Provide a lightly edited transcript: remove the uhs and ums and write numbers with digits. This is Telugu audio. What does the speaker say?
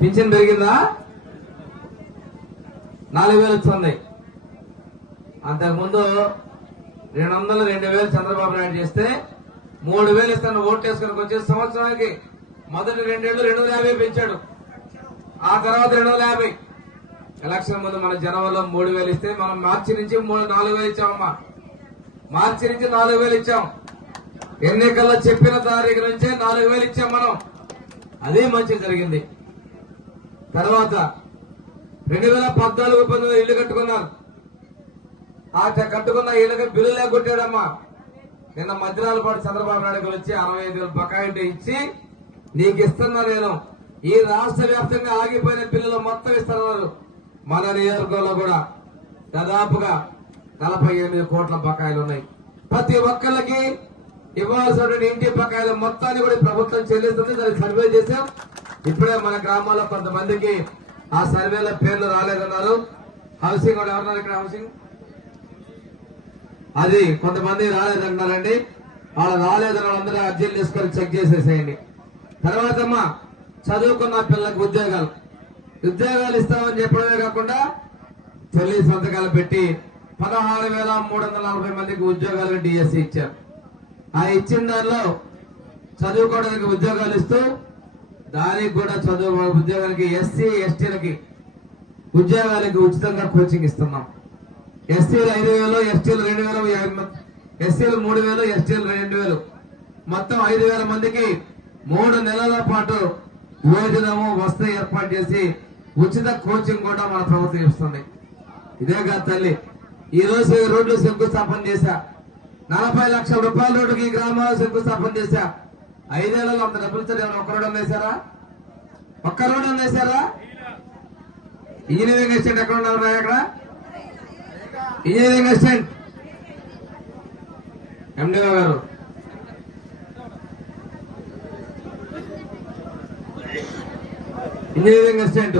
పింఛన్ పెరిగిందా? 4,000 వస్తుంది. అంతకుముందు 200, 2,000 చంద్రబాబు నాయుడు చేస్తే 3,000 ఇస్తాను ఓట్లు వేసుకుని వచ్చే సంవత్సరానికి మొదటి 2 ఏళ్లు 250 పెంచాడు. ఆ తర్వాత 250. ఎలక్షన్ ముందు మన జనవరిలో 3,000 ఇస్తే మనం మార్చి నుంచి 4,000 ఇచ్చామమ్మా. మార్చి నుంచి 4,000 ఇచ్చాం. ఎన్నికల్లో చెప్పిన తారీఖు నుంచే 4,000 ఇచ్చాం మనం. అదే మంచి జరిగింది. తర్వాత 2014-15 ఇల్లు కట్టుకున్నారు. ఆ కట్టుకున్న ఇళ్ళకి బిల్లులే కొట్టాడమ్మా. నిన్న మధ్యరాల పాటు చంద్రబాబు నాయుడు వచ్చి 65,000 బకాయింట్ ఇచ్చి నీకు ఇస్తున్నా నేను, ఈ రాష్ట్ర వ్యాప్తంగా ఆగిపోయిన బిల్లులు మొత్తం ఇస్తున్నారు. మన నియోజకవర్గంలో కూడా దాదాపుగా 48 కోట్ల బకాయిలు ఉన్నాయి. ప్రతి ఒక్కళ్ళకి ఇవ్వాల్సిన ఇంటి బకాయిలు మొత్తాన్ని కూడా ప్రభుత్వం చెల్లిస్తుంది. దాన్ని సర్వే చేశాం. ఇప్పుడే మన గ్రామాల్లో కొంతమందికి ఆ సర్వేలో పేర్లు రాలేదన్నారు. హౌసింగ్ కూడా ఎవరన్నారు ఇక్కడ? హౌసింగ్ అది కొంతమంది రాలేదన్నారండి. వాళ్ళు రాలేదని వాళ్ళందరూ అర్జీలు తీసుకొని చెక్ చేసేసేయండి. తర్వాత అమ్మా చదువుకున్న పిల్లలకు ఉద్యోగాలు ఇస్తామని చెప్పడమే కాకుండా తొలి సంతకాలు పెట్టి 16,340 మందికి ఉద్యోగాలకు డిఎస్సి ఇచ్చారు. ఆ ఇచ్చిన దానిలో చదువుకోవడానికి ఉద్యోగాలు ఇస్తూ దానికి కూడా ఉద్యోగానికి ఎస్సీ ఎస్టీలకి ఉద్యోగాలకి ఉచితంగా కోచింగ్ ఇస్తున్నాం. ఎస్సీలు 5,000, ఎస్టీలు 2,000, ఎస్సీలు 3,000, ఎస్టీలు 2,000, మొత్తం 5,000 మందికి 3 నెలల పాటు భోజనము వసతి ఏర్పాటు చేసి ఉచిత కోచింగ్ కూడా మన ప్రభుత్వం ఇస్తుంది. ఇదే కాదు తల్లి, ఈ రోజు రోడ్లు శంకుస్థాపన చేశా. 40 లక్షల రూపాయల రోడ్డుకి ఈ గ్రామాల్లో శంకుస్థాపన చేశా. 5 ఏళ్లలో అంత డబ్బులు ఇచ్చారు. ఒక్క రోడ్డు వేశారా? ఒక్క రోడ్డు వేశారా? ఇంజనీరింగ్ అసిస్టెంట్ ఎక్కడ ఉన్నారు? అక్కడ ఇంజనీరింగ్ అసిస్టెంట్ ఎండిఓ గారు ఇంజనీరింగ్ అసిస్టెంట్